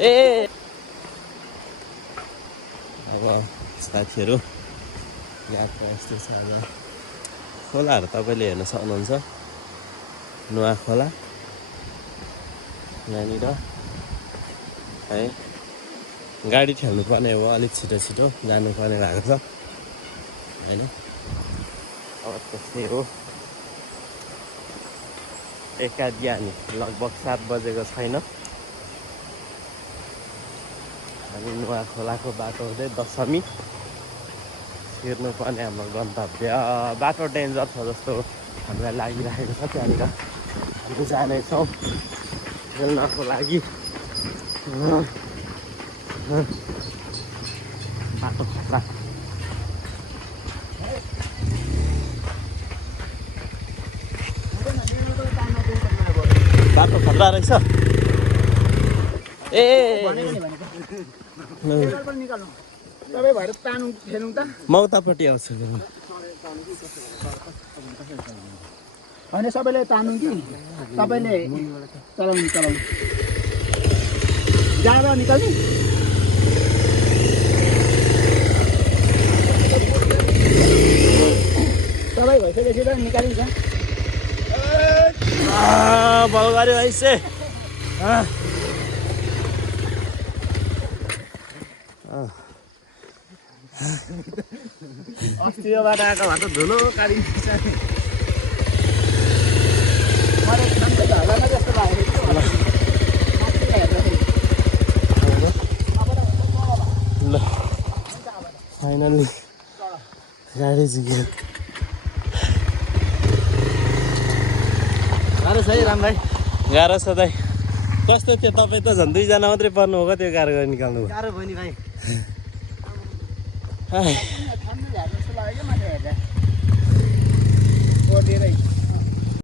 ए अब साथीहरू यात्रा यस्तो छ अब खोलाहरू तपाईँले हेर्न सक्नुहुन्छ नुवा खोला यहाँनिर है गाडी ठेल्नु पर्ने हो अलिक छिटो छिटो जानुपर्ने भएको छ होइन अब त्यस्तै हो एकाधी हामी लगभग 7 बजेको छैन हामी नुवा खोलाको बाटो हुँदै दशमी छिर्नुपर्ने हाम्रो गन्तव्य बाटो डेन्जर छ जस्तो हामीलाई लागिरहेको छ त्यहाँनिर हामी जानेछौँ खेल्नको लागि बाटो खतरा बाटो खतरा रहेछ ए म उतापट्टि आउँछु होइन सबैले तान्नु कि तपाईँले चलाउनु जाँदा निकाल्नु सबै भइसकेपछि त निकालिन्छ बलगारी भइसे अस्ति यो बाटो आएको भए त धुलो काटिन्छ ल फाइनली गाडी झिक्यो गाह्रो छ है राम भाइ गाह्रो छ दाइ कस्तो थियो तपाईँ त झन् 2 जना मात्रै पर्नु हो त्यो गाह्रो गरी निकाल्नु गाह्रो भयो नि भाइ